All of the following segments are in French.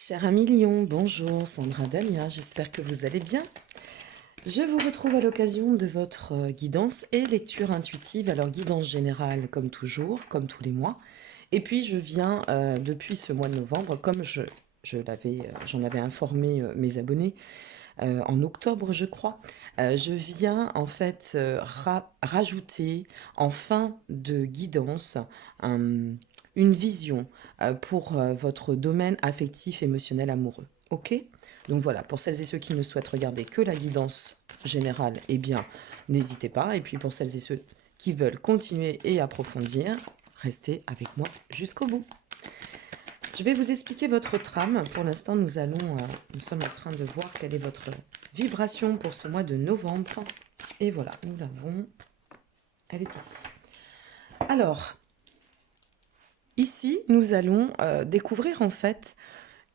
Cher ami Lion, bonjour, Sandra Damien, j'espère que vous allez bien. Je vous retrouve à l'occasion de votre guidance et lecture intuitive, alors guidance générale comme toujours, comme tous les mois. Et puis je viens depuis ce mois de novembre, comme j'en avais informé mes abonnés en octobre je crois, je viens en fait rajouter en fin de guidance un- une vision pour votre domaine affectif, émotionnel, amoureux. Ok? Donc voilà, pour celles et ceux qui ne souhaitent regarder que la guidance générale, eh bien, n'hésitez pas. Et puis pour celles et ceux qui veulent continuer et approfondir, restez avec moi jusqu'au bout. Je vais vous expliquer votre trame. Pour l'instant, nous sommes en train de voir quelle est votre vibration pour ce mois de novembre. Et voilà, nous l'avons. Elle est ici. Alors, ici, nous allons découvrir en fait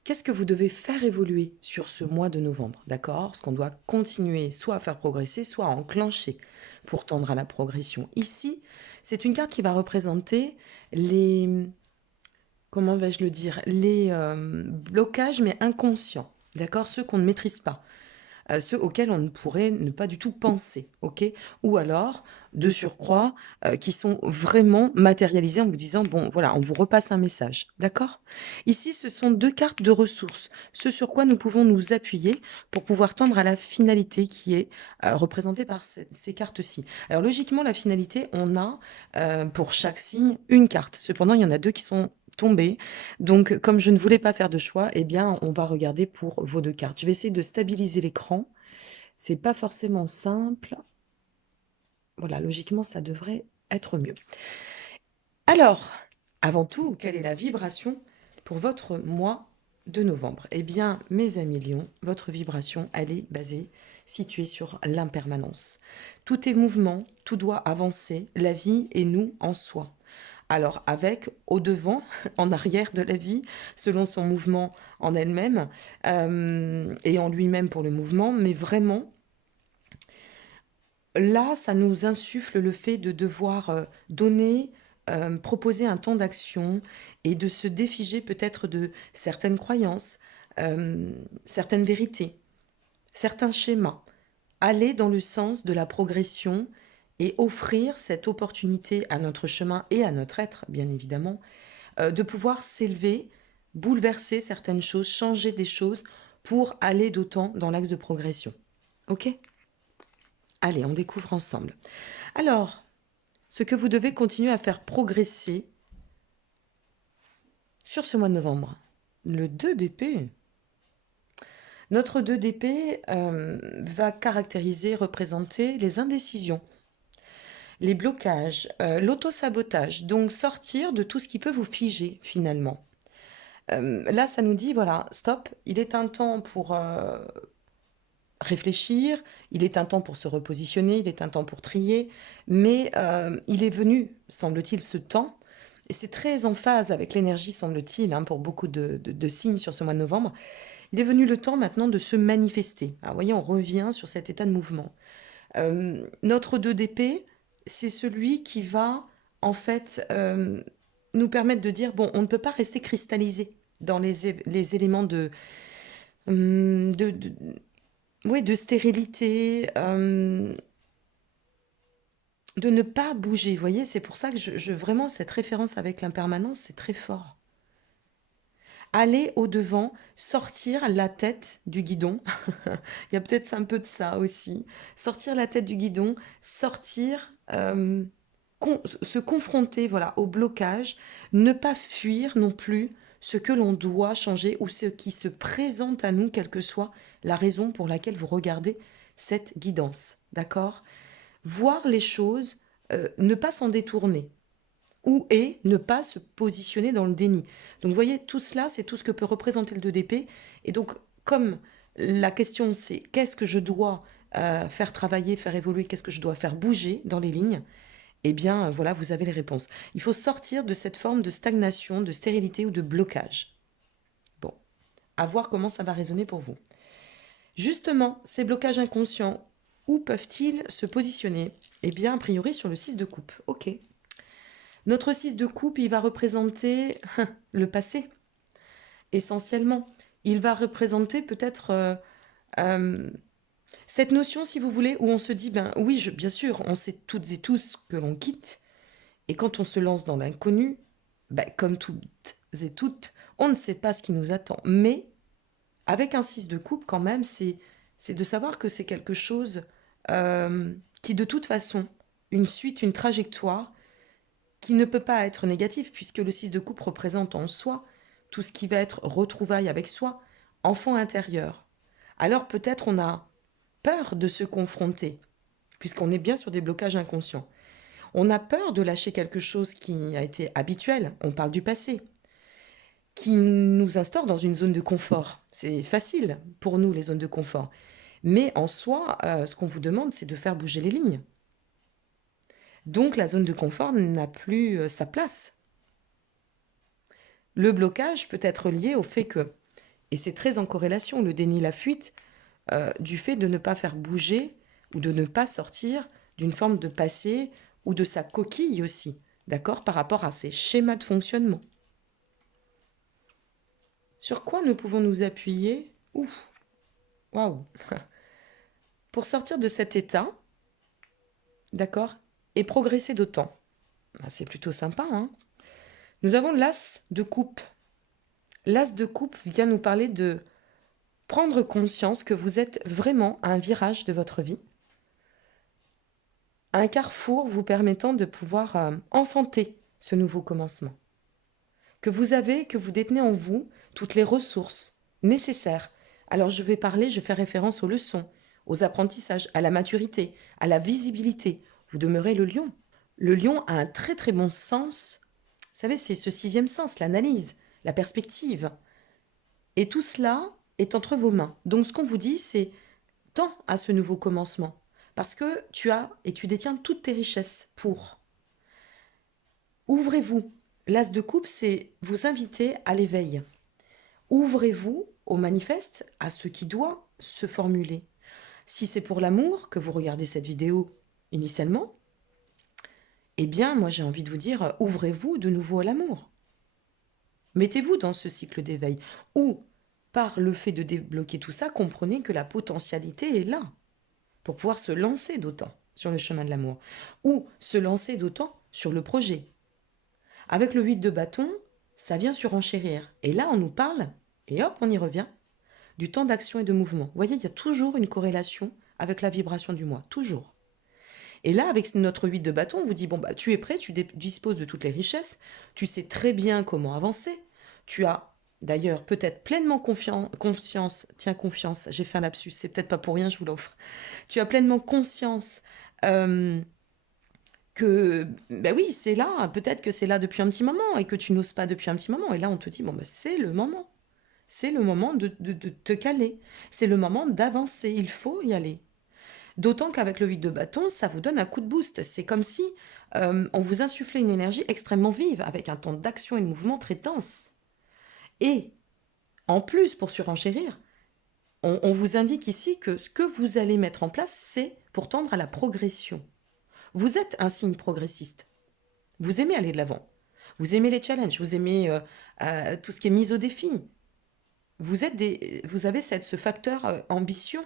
qu'est-ce que vous devez faire évoluer sur ce mois de novembre, d'accord? Ce qu'on doit continuer soit à faire progresser, soit à enclencher pour tendre à la progression. Ici, c'est une carte qui va représenter les, comment vais-je le dire, les blocages mais inconscients, d'accord? Ceux qu'on ne maîtrise pas, ceux auxquels on ne pourrait ne pas du tout penser, ok? Ou alors, de surcroît, qui sont vraiment matérialisés en vous disant, bon, voilà, on vous repasse un message, d'accord? Ici, ce sont deux cartes de ressources, ce sur quoi nous pouvons nous appuyer pour pouvoir tendre à la finalité qui est représentée par ces cartes-ci. Alors, logiquement, la finalité, on a pour chaque signe une carte. Cependant, il y en a deux qui sont tombées. Donc, comme je ne voulais pas faire de choix, eh bien, on va regarder pour vos deux cartes. Je vais essayer de stabiliser l'écran. C'est pas forcément simple. Voilà, logiquement, ça devrait être mieux. Alors, avant tout, quelle est la vibration pour votre mois de novembre? Eh bien, mes amis lions, votre vibration, elle est basée, située sur l'impermanence. Tout est mouvement, tout doit avancer, la vie est nous en soi. Alors, avec au devant, en arrière de la vie, selon son mouvement en elle-même et en lui-même pour le mouvement, mais vraiment, là, ça nous insuffle le fait de devoir donner, proposer un temps d'action et de se défiger peut-être de certaines croyances, certaines vérités, certains schémas. Aller dans le sens de la progression et offrir cette opportunité à notre chemin et à notre être, bien évidemment, de pouvoir s'élever, bouleverser certaines choses, changer des choses pour aller d'autant dans l'axe de progression. Ok? Allez, on découvre ensemble. Alors, ce que vous devez continuer à faire progresser sur ce mois de novembre. Le 2 d'épée. Notre 2 d'épée va caractériser, représenter les indécisions, les blocages, l'autosabotage, donc sortir de tout ce qui peut vous figer finalement. Là, ça nous dit, voilà, stop, il est un temps pour réfléchir, il est un temps pour se repositionner, il est un temps pour trier, mais il est venu, semble-t-il, ce temps, et c'est très en phase avec l'énergie, semble-t-il, hein, pour beaucoup de signes sur ce mois de novembre, il est venu le temps maintenant de se manifester. Alors, vous voyez, on revient sur cet état de mouvement. Notre 2 d'épée, c'est celui qui va, en fait, nous permettre de dire, bon, on ne peut pas rester cristallisé dans les éléments hum, de, de, oui, de stérilité, de ne pas bouger. Vous voyez, c'est pour ça que vraiment, cette référence avec l'impermanence, c'est très fort. Aller au-devant, sortir la tête du guidon. Il y a peut-être un peu de ça aussi. Sortir la tête du guidon, sortir, se confronter voilà, au blocage, ne pas fuir non plus ce que l'on doit changer ou ce qui se présente à nous, quelle que soit la raison pour laquelle vous regardez cette guidance. D'accord? Voir les choses, ne pas s'en détourner ou et ne pas se positionner dans le déni. Donc vous voyez, tout cela, c'est tout ce que peut représenter le 2 d'épée. Et donc, comme la question c'est qu'est-ce que je dois faire travailler, faire évoluer, qu'est-ce que je dois faire bouger dans les lignes, eh bien voilà, vous avez les réponses. Il faut sortir de cette forme de stagnation, de stérilité ou de blocage. Bon, à voir comment ça va résonner pour vous. Justement, ces blocages inconscients, où peuvent-ils se positionner? Eh bien, a priori sur le 6 de coupe. Ok. Notre 6 de coupe, il va représenter le passé, essentiellement. il va représenter peut-être cette notion, si vous voulez, où on se dit, ben oui, bien sûr, on sait toutes et tous que l'on quitte, et quand on se lance dans l'inconnu, ben, comme toutes et toutes, on ne sait pas ce qui nous attend. Mais avec un 6 de coupe, quand même, c'est de savoir que c'est quelque chose qui, de toute façon, une suite, une trajectoire, qui ne peut pas être négative, puisque le 6 de coupe représente en soi tout ce qui va être retrouvailles avec soi, enfant intérieur. Alors peut-être on a peur de se confronter, puisqu'on est bien sur des blocages inconscients. On a peur de lâcher quelque chose qui a été habituel, on parle du passé, qui nous instaure dans une zone de confort. C'est facile pour nous, les zones de confort. Mais en soi, ce qu'on vous demande, c'est de faire bouger les lignes. Donc la zone de confort n'a plus sa place. Le blocage peut être lié au fait que, et c'est très en corrélation, le déni, la fuite, du fait de ne pas faire bouger ou de ne pas sortir d'une forme de passé ou de sa coquille aussi, d'accord, par rapport à ces schémas de fonctionnement. Sur quoi nous pouvons nous appuyer? Ouf, waouh. Pour sortir de cet état, d'accord, et progresser d'autant. C'est plutôt sympa, hein. Nous avons l'as de coupe. L'as de coupe vient nous parler de prendre conscience que vous êtes vraiment à un virage de votre vie, un carrefour vous permettant de pouvoir enfanter ce nouveau commencement. Que vous détenez en vous toutes les ressources nécessaires. Alors je vais faire référence aux leçons, aux apprentissages, à la maturité, à la visibilité. Vous demeurez le lion. Le lion a un très très bon sens. Vous savez, c'est ce sixième sens, l'analyse, la perspective. Et tout cela est entre vos mains. Donc ce qu'on vous dit, c'est tends à ce nouveau commencement. Parce que tu as et tu détiens toutes tes richesses pour. Ouvrez-vous. L'as de coupe, c'est vous inviter à l'éveil. Ouvrez-vous au manifeste, à ce qui doit se formuler. Si c'est pour l'amour que vous regardez cette vidéo initialement, eh bien, moi j'ai envie de vous dire, ouvrez-vous de nouveau à l'amour. Mettez-vous dans ce cycle d'éveil. Ou, par le fait de débloquer tout ça, comprenez que la potentialité est là pour pouvoir se lancer d'autant sur le chemin de l'amour. Ou se lancer d'autant sur le projet. Avec le 8 de bâton, ça vient surenchérir. Et là, on nous parle, et hop, on y revient, du temps d'action et de mouvement. Vous voyez, il y a toujours une corrélation avec la vibration du moi, toujours. Et là, avec notre 8 de bâton, on vous dit, bon, bah, tu es prêt, tu disposes de toutes les richesses, tu sais très bien comment avancer, tu as d'ailleurs peut-être pleinement confiance, j'ai fait un lapsus, c'est peut-être pas pour rien, je vous l'offre, tu as pleinement conscience que, ben oui, c'est là, peut-être que c'est là depuis un petit moment et que tu n'oses pas depuis un petit moment. Et là, on te dit, bon, ben, c'est le moment. C'est le moment de te caler. C'est le moment d'avancer. Il faut y aller. D'autant qu'avec le 8 de bâton, ça vous donne un coup de boost. C'est comme si on vous insufflait une énergie extrêmement vive, avec un temps d'action et de mouvement très dense. Et en plus, pour surenchérir, on vous indique ici que ce que vous allez mettre en place, c'est pour tendre à la progression. Vous êtes un signe progressiste. Vous aimez aller de l'avant. Vous aimez les challenges. Vous aimez tout ce qui est mise au défi. Vous avez ce facteur ambitieux.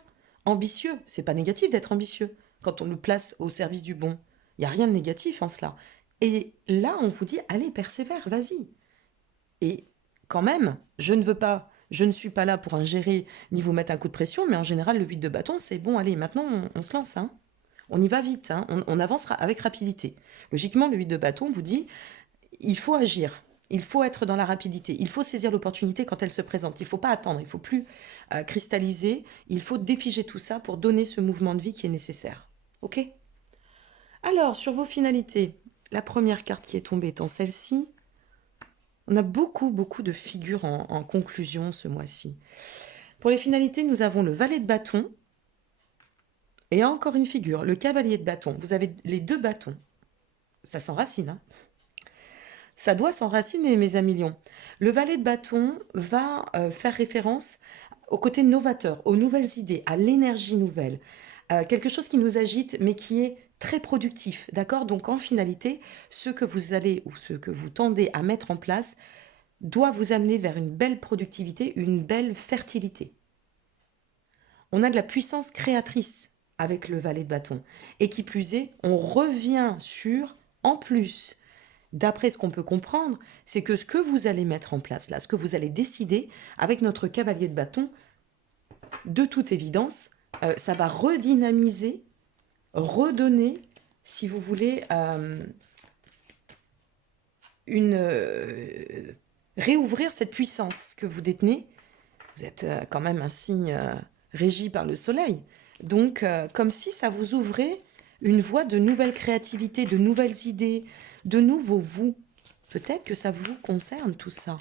C'est pas négatif d'être ambitieux quand on le place au service du bon. Il n'y a rien de négatif en cela. Et là, on vous dit, allez, persévère, vas-y. Et quand même, je ne suis pas là pour ingérer ni vous mettre un coup de pression, mais en général, le 8 de bâton, c'est bon, allez, maintenant, on se lance, hein. On y va vite, hein. On avancera avec rapidité. Logiquement, le 8 de bâton vous dit, il faut agir, il faut être dans la rapidité, il faut saisir l'opportunité quand elle se présente, il ne faut pas attendre, il ne faut plus cristalliser, il faut défiger tout ça pour donner ce mouvement de vie qui est nécessaire. Ok? Alors, sur vos finalités, la première carte qui est tombée étant celle-ci, on a beaucoup de figures en conclusion ce mois-ci. Pour les finalités, nous avons le valet de bâton, et encore une figure, le cavalier de bâton. Vous avez les deux bâtons. Ça s'enracine, hein. Ça doit s'enraciner, mes amis lions. Le valet de bâton va faire référence au côté novateur, aux nouvelles idées, à l'énergie nouvelle. Quelque chose qui nous agite, mais qui est très productif, d'accord? Donc, en finalité, ce que vous allez ou ce que vous tendez à mettre en place doit vous amener vers une belle productivité, une belle fertilité. On a de la puissance créatrice avec le valet de bâton. Et qui plus est, on revient sur, en plus, d'après ce qu'on peut comprendre, c'est que ce que vous allez mettre en place là, ce que vous allez décider avec notre cavalier de bâton, de toute évidence, ça va redynamiser, redonner, si vous voulez, réouvrir cette puissance que vous détenez. Vous êtes quand même un signe régi par le soleil. Donc, comme si ça vous ouvrait une voie de nouvelle créativité, de nouvelles idées, de nouveaux vous. Peut-être que ça vous concerne tout ça.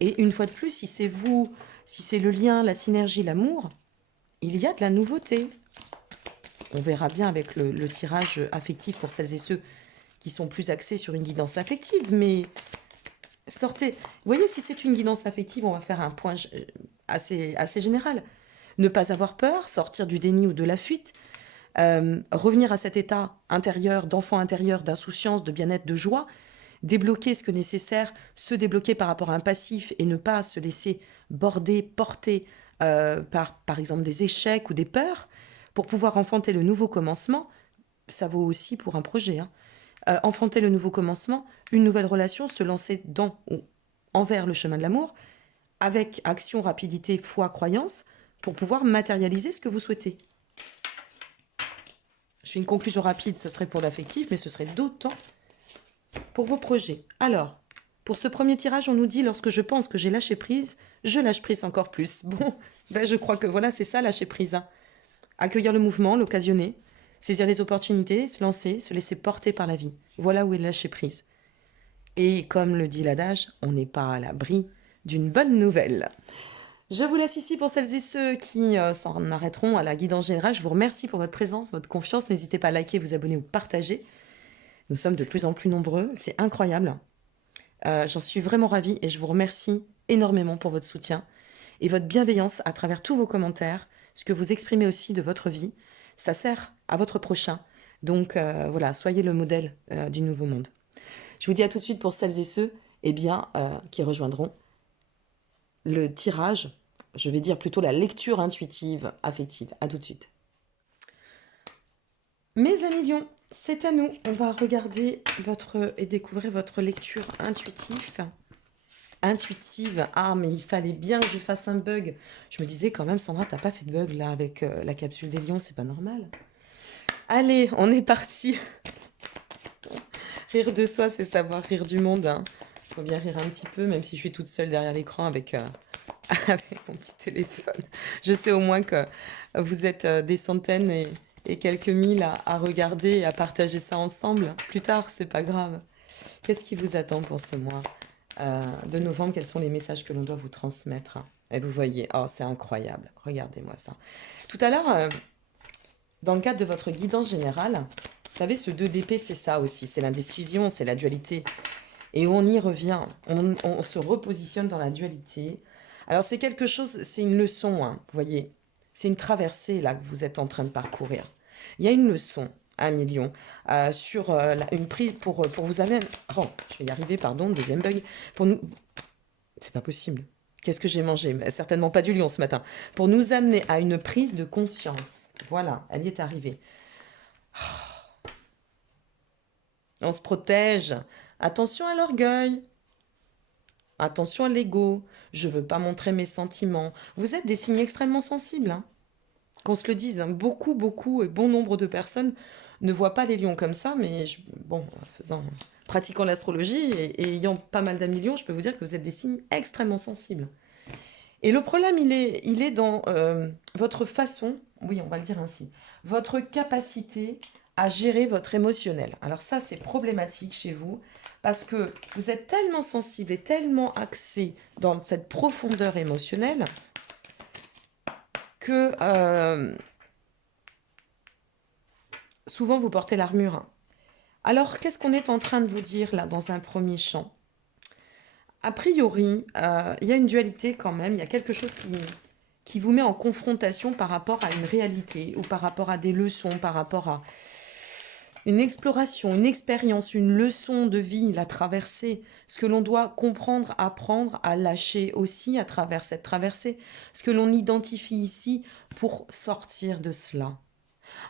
Et une fois de plus, si c'est vous, si c'est le lien, la synergie, l'amour, il y a de la nouveauté. On verra bien avec le tirage affectif pour celles et ceux qui sont plus axés sur une guidance affective, mais sortez. Vous voyez, si c'est une guidance affective, on va faire un point assez général. Ne pas avoir peur, sortir du déni ou de la fuite, revenir à cet état intérieur, d'enfant intérieur, d'insouciance, de bien-être, de joie, débloquer ce que nécessaire, se débloquer par rapport à un passif et ne pas se laisser border, porter par exemple des échecs ou des peurs, pour pouvoir enfanter le nouveau commencement. Ça vaut aussi pour un projet, hein. Enfanter le nouveau commencement, une nouvelle relation, se lancer dans ou envers le chemin de l'amour, avec action, rapidité, foi, croyance, pour pouvoir matérialiser ce que vous souhaitez. Je fais une conclusion rapide, ce serait pour l'affectif, mais ce serait d'autant pour vos projets. Alors, pour ce premier tirage, on nous dit, lorsque je pense que j'ai lâché prise, je lâche prise encore plus. Bon, ben je crois que voilà, c'est ça, lâcher prise, hein. Accueillir le mouvement, l'occasionner, saisir les opportunités, se lancer, se laisser porter par la vie. Voilà où est le lâcher prise. Et comme le dit l'adage, on n'est pas à l'abri d'une bonne nouvelle. Je vous laisse ici pour celles et ceux qui s'en arrêteront à la guidance générale. Je vous remercie pour votre présence, votre confiance. N'hésitez pas à liker, vous abonner ou partager. Nous sommes de plus en plus nombreux. C'est incroyable. J'en suis vraiment ravie et je vous remercie énormément pour votre soutien et votre bienveillance à travers tous vos commentaires, ce que vous exprimez aussi de votre vie. Ça sert à votre prochain. Donc voilà, soyez le modèle du nouveau monde. Je vous dis à tout de suite pour celles et ceux qui rejoindront le tirage, je vais dire plutôt la lecture intuitive, affective. À tout de suite. Mes amis lions, c'est à nous. On va regarder et découvrir votre lecture intuitive. Ah, mais il fallait bien que je fasse un bug. Je me disais quand même, Sandra, t'as pas fait de bug là avec la capsule des lions, c'est pas normal. Allez, on est parti. Rire de soi, c'est savoir rire du monde, hein. Faut bien rire un petit peu, même si je suis toute seule derrière l'écran avec mon petit téléphone. Je sais au moins que vous êtes des centaines et quelques mille à regarder et à partager ça ensemble. Plus tard, c'est pas grave. Qu'est-ce qui vous attend pour ce mois de novembre? Quels sont les messages que l'on doit vous transmettre? Et vous voyez, oh, c'est incroyable. Regardez-moi ça. Tout à l'heure, dans le cadre de votre guidance générale, vous savez, ce 2 d'épée, c'est ça aussi. C'est l'indécision, c'est la dualité. Et on y revient. On se repositionne dans la dualité. Alors, c'est quelque chose, c'est une leçon, hein, vous voyez. C'est une traversée, là, que vous êtes en train de parcourir. Il y a une leçon, 1 million, sur une prise pour vous amener... Oh, je vais y arriver, pardon, deuxième bug. Pour nous... C'est pas possible. Qu'est-ce que j'ai mangé? Certainement pas du lion ce matin. Pour nous amener à une prise de conscience. Voilà, elle y est arrivée. On se protège. Attention à l'orgueil. Attention à l'ego. Je veux pas montrer mes sentiments. Vous êtes des signes extrêmement sensibles, hein. Qu'on se le dise, hein. Beaucoup et bon nombre de personnes ne voient pas les lions comme ça, mais pratiquant l'astrologie et ayant pas mal d'amis lions, je peux vous dire que vous êtes des signes extrêmement sensibles. Et le problème, il est dans votre façon, oui, on va le dire ainsi, votre capacité à gérer votre émotionnel. Alors ça, c'est problématique chez vous, parce que vous êtes tellement sensible et tellement axé dans cette profondeur émotionnelle que souvent vous portez l'armure. Alors, qu'est-ce qu'on est en train de vous dire là dans un premier champ? A priori, il y a une dualité quand même, il y a quelque chose qui vous met en confrontation par rapport à une réalité ou par rapport à des leçons, par rapport à une exploration, une expérience, une leçon de vie, la traversée, ce que l'on doit comprendre, apprendre à lâcher aussi à travers cette traversée, ce que l'on identifie ici pour sortir de cela.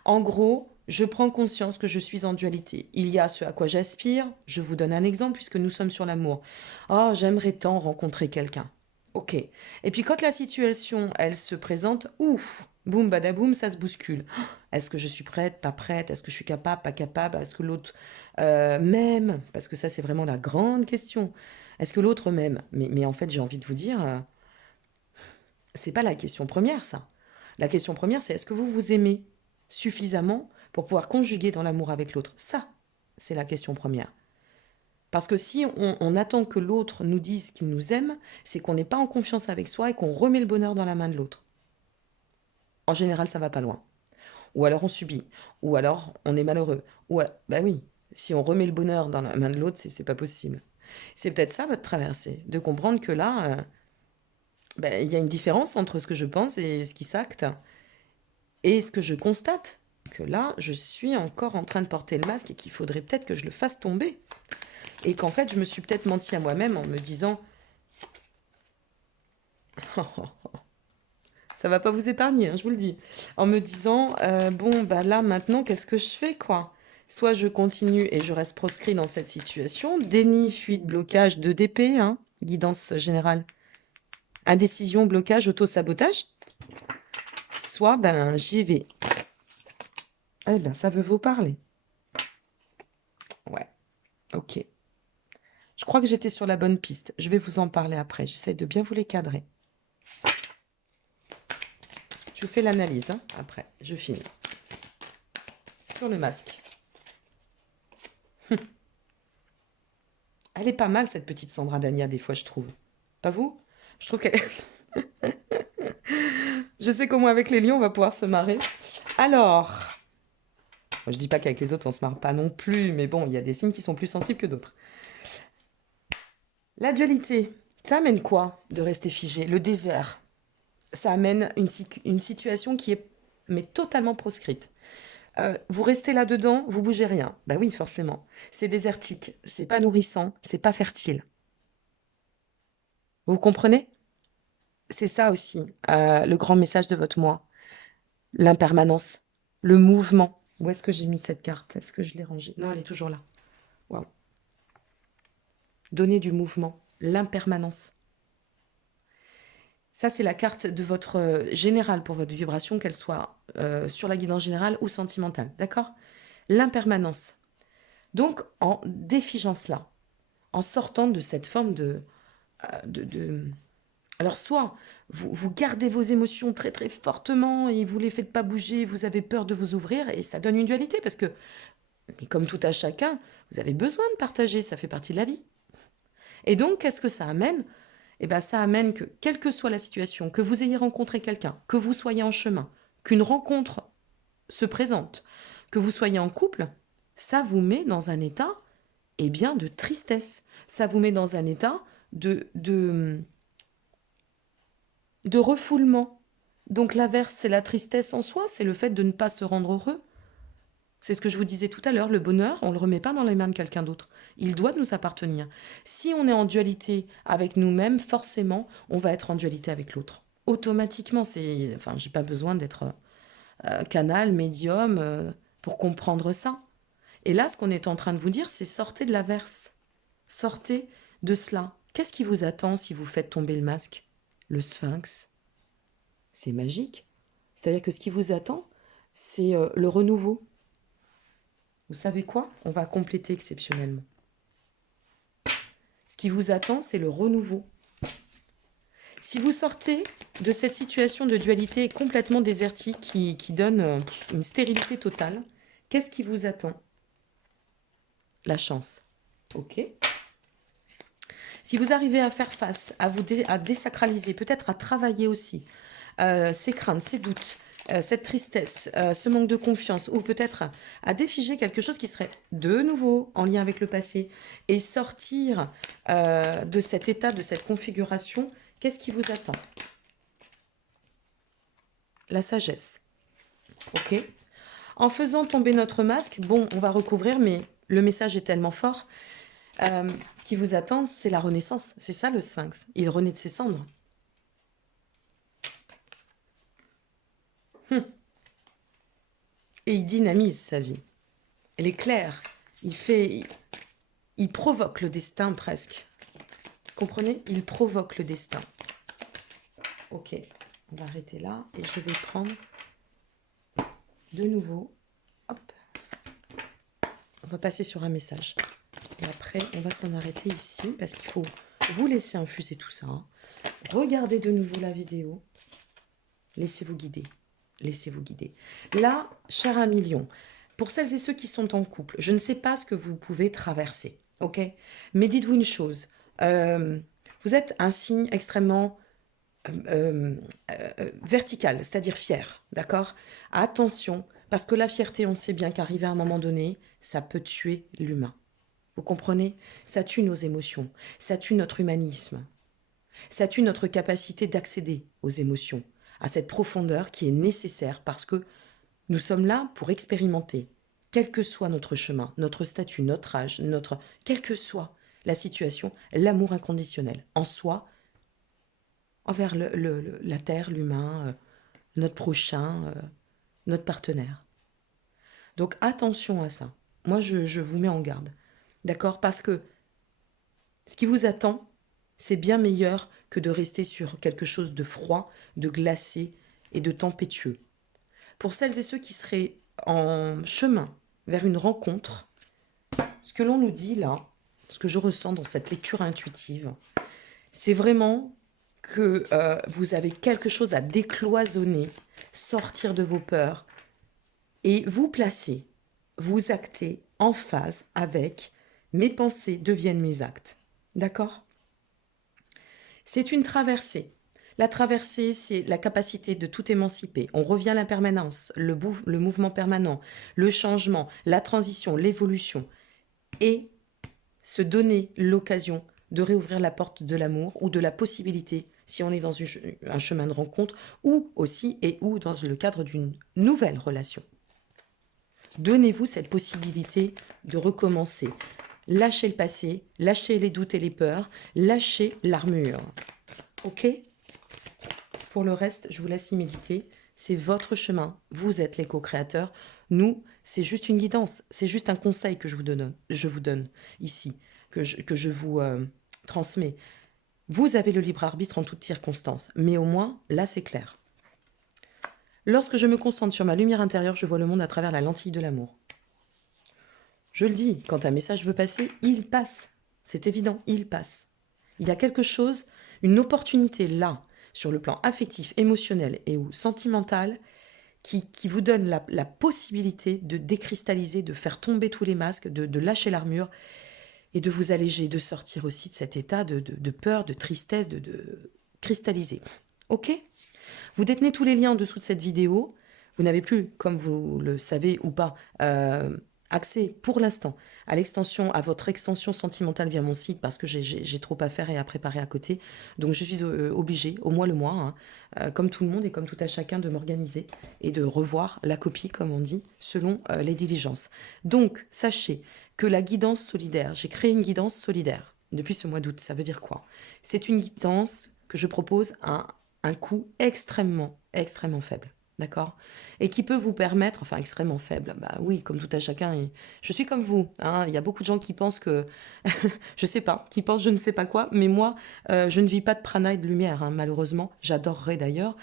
En gros, je prends conscience que je suis en dualité. Il y a ce à quoi j'aspire. Je vous donne un exemple puisque nous sommes sur l'amour. Oh, j'aimerais tant rencontrer quelqu'un. Ok. Et puis quand la situation, elle se présente, ouf, boum, badaboum, ça se bouscule. Est-ce que je suis prête, pas prête? Est-ce que je suis capable, pas capable? Est-ce que l'autre m'aime? Parce que ça, c'est vraiment la grande question. Est-ce que l'autre m'aime? Mais en fait, j'ai envie de vous dire, c'est pas la question première, ça. La question première, c'est est-ce que vous vous aimez suffisamment pour pouvoir conjuguer dans l'amour avec l'autre? Ça, c'est la question première. Parce que si on attend que l'autre nous dise qu'il nous aime, c'est qu'on n'est pas en confiance avec soi et qu'on remet le bonheur dans la main de l'autre. En général, ça va pas loin. Ou alors on subit. Ou alors on est malheureux. Bah oui, si on remet le bonheur dans la main de l'autre, c'est pas possible. C'est peut-être ça votre traversée, de comprendre que là, il y a une différence entre ce que je pense et ce qui s'acte. Et ce que je constate, que là, je suis encore en train de porter le masque et qu'il faudrait peut-être que je le fasse tomber. Et qu'en fait, je me suis peut-être menti à moi-même en me disant ça va pas vous épargner, hein, je vous le dis. En me disant bon, bah là, maintenant, qu'est-ce que je fais, quoi? Soit je continue et je reste proscrit dans cette situation, déni, fuite, blocage, 2 DP, hein, guidance générale, indécision, blocage, auto-sabotage. Soit, ben, j'y vais. Eh ben, ça veut vous parler. Ouais, ok. Je crois que j'étais sur la bonne piste. Je vais vous en parler après. J'essaie de bien vous les cadrer. Je vous fais l'analyse, hein, après. Je finis. Sur le masque. Elle est pas mal, cette petite Sandra Dania, des fois, je trouve. Pas vous? Je trouve qu'elle... Je sais qu'au moins avec les lions, on va pouvoir se marrer. Alors, je dis pas qu'avec les autres, on se marre pas non plus, mais bon, il y a des signes qui sont plus sensibles que d'autres. La dualité, ça amène quoi de rester figé? Le désert. Ça amène une situation qui est mais totalement proscrite. Vous restez là-dedans, vous bougez rien. Bah oui, forcément. C'est désertique, c'est pas nourrissant, c'est pas fertile. Vous comprenez? C'est ça aussi, le grand message de votre moi. L'impermanence, le mouvement. Où est-ce que j'ai mis cette carte? Est-ce que je l'ai rangée? Non, elle est toujours là. Waouh. Donner du mouvement, l'impermanence. Ça, c'est la carte de votre générale pour votre vibration, qu'elle soit sur la guidance générale ou sentimentale. D'accord? L'impermanence. Donc, en défigeant cela, en sortant de cette forme Alors, soit vous gardez vos émotions très très fortement et vous les faites pas bouger, vous avez peur de vous ouvrir et ça donne une dualité parce que, mais comme tout à chacun, vous avez besoin de partager, ça fait partie de la vie. Et donc, qu'est-ce que ça amène? Eh bien, ça amène que, quelle que soit la situation, que vous ayez rencontré quelqu'un, que vous soyez en chemin, qu'une rencontre se présente, que vous soyez en couple, ça vous met dans un état, eh bien, de tristesse. Ça vous met dans un état de refoulement. Donc l'inverse, c'est la tristesse en soi, c'est le fait de ne pas se rendre heureux. C'est ce que je vous disais tout à l'heure, le bonheur, on ne le remet pas dans les mains de quelqu'un d'autre. Il doit nous appartenir. Si on est en dualité avec nous-mêmes, forcément, on va être en dualité avec l'autre. Automatiquement, enfin, j'ai pas besoin d'être canal, médium, pour comprendre ça. Et là, ce qu'on est en train de vous dire, c'est sortez de l'averse. Sortez de cela. Qu'est-ce qui vous attend si vous faites tomber le masque? Le sphinx. C'est magique. C'est-à-dire que ce qui vous attend, c'est le renouveau. Vous savez quoi? On va compléter exceptionnellement. Ce qui vous attend, c'est le renouveau. Si vous sortez de cette situation de dualité complètement désertique qui donne une stérilité totale, qu'est-ce qui vous attend? La chance. Ok. Si vous arrivez à faire face, à désacraliser, peut-être à travailler aussi ces craintes, ces doutes, cette tristesse, ce manque de confiance, ou peut-être à défiger quelque chose qui serait de nouveau en lien avec le passé, et sortir de cet état, de cette configuration, qu'est-ce qui vous attend? La sagesse. Ok. En faisant tomber notre masque, bon, on va recouvrir, mais le message est tellement fort. Ce qui vous attend, c'est la renaissance. C'est ça le sphinx. Il renaît de ses cendres. Et il dynamise sa vie. Elle est claire. Il provoque le destin presque. Comprenez? Il provoque le destin. Ok, on va arrêter là et je vais prendre de nouveau. Hop. On va passer sur un message. Et après, on va s'en arrêter ici parce qu'il faut vous laisser infuser tout ça. Hein. Regardez de nouveau la vidéo. Laissez-vous guider. Laissez-vous guider. Là, cher ami Lion, pour celles et ceux qui sont en couple, je ne sais pas ce que vous pouvez traverser. Ok? Mais dites-vous une chose. Vous êtes un signe extrêmement vertical, c'est-à-dire fier. D'accord? Attention, parce que la fierté, on sait bien qu'arriver à un moment donné, ça peut tuer l'humain. Vous comprenez? Ça tue nos émotions, ça tue notre humanisme, ça tue notre capacité d'accéder aux émotions, à cette profondeur qui est nécessaire parce que nous sommes là pour expérimenter, quel que soit notre chemin, notre statut, notre âge, quelle que soit la situation, l'amour inconditionnel en soi, envers la terre, l'humain, notre prochain, notre partenaire. Donc attention à ça. Moi, je vous mets en garde. D'accord? Parce que ce qui vous attend, c'est bien meilleur que de rester sur quelque chose de froid, de glacé et de tempétueux. Pour celles et ceux qui seraient en chemin vers une rencontre, ce que l'on nous dit là, ce que je ressens dans cette lecture intuitive, c'est vraiment que vous avez quelque chose à décloisonner, sortir de vos peurs et vous placer, vous acter en phase avec mes pensées deviennent mes actes. D'accord? C'est une traversée. La traversée, c'est la capacité de tout émanciper. On revient à l'impermanence, le mouvement permanent, le changement, la transition, l'évolution. Et se donner l'occasion de réouvrir la porte de l'amour ou de la possibilité, si on est dans un chemin de rencontre, ou aussi ou dans le cadre d'une nouvelle relation. Donnez-vous cette possibilité de recommencer. Lâchez le passé, lâchez les doutes et les peurs, lâchez l'armure. Ok? Pour le reste, je vous laisse y méditer. C'est votre chemin. Vous êtes les co-créateurs. Nous, c'est juste une guidance. C'est juste un conseil que je vous donne ici, que je vous transmets. Vous avez le libre arbitre en toutes circonstances. Mais au moins, là, c'est clair. Lorsque je me concentre sur ma lumière intérieure, je vois le monde à travers la lentille de l'amour. Je le dis, quand un message veut passer, il passe. C'est évident, il passe. Il y a quelque chose, une opportunité là, sur le plan affectif, émotionnel et ou sentimental, qui vous donne la possibilité de décristalliser, de faire tomber tous les masques, de lâcher l'armure et de vous alléger, de sortir aussi de cet état de peur, de tristesse, de cristalliser. Ok? Vous détenez tous les liens en dessous de cette vidéo. Vous n'avez plus, comme vous le savez ou pas, accès pour l'instant à votre extension sentimentale via mon site parce que j'ai trop à faire et à préparer à côté. Donc je suis obligée, au mois le mois, hein, comme tout le monde et comme tout à chacun, de m'organiser et de revoir la copie, comme on dit, selon les diligences. Donc sachez que la guidance solidaire, j'ai créé une guidance solidaire depuis ce mois d'août. Ça veut dire quoi? C'est une guidance que je propose à un coût extrêmement faible. D'accord? Et qui peut vous permettre, enfin extrêmement faible, bah oui, comme tout à chacun, je suis comme vous, hein, il y a beaucoup de gens qui pensent que, je sais pas, qui pensent je ne sais pas quoi, mais moi, je ne vis pas de prana et de lumière, hein, malheureusement, j'adorerais d'ailleurs.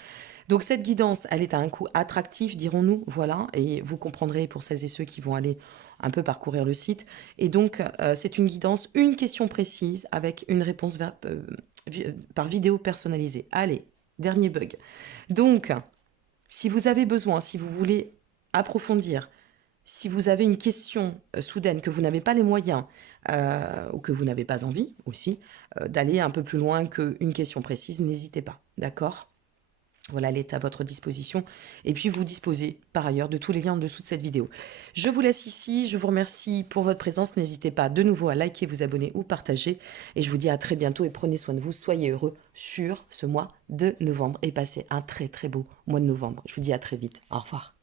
Donc cette guidance, elle est à un coût attractif, dirons-nous, voilà, et vous comprendrez pour celles et ceux qui vont aller un peu parcourir le site. Et donc, c'est une guidance, une question précise, avec une réponse par vidéo personnalisée. Allez, dernier bug. Donc, si vous avez besoin, si vous voulez approfondir, si vous avez une question soudaine, que vous n'avez pas les moyens ou que vous n'avez pas envie aussi d'aller un peu plus loin qu'une question précise, n'hésitez pas, d'accord? Voilà, elle est à votre disposition. Et puis, vous disposez par ailleurs de tous les liens en dessous de cette vidéo. Je vous laisse ici. Je vous remercie pour votre présence. N'hésitez pas de nouveau à liker, vous abonner ou partager. Et je vous dis à très bientôt et prenez soin de vous. Soyez heureux sur ce mois de novembre et passez un très très beau mois de novembre. Je vous dis à très vite. Au revoir.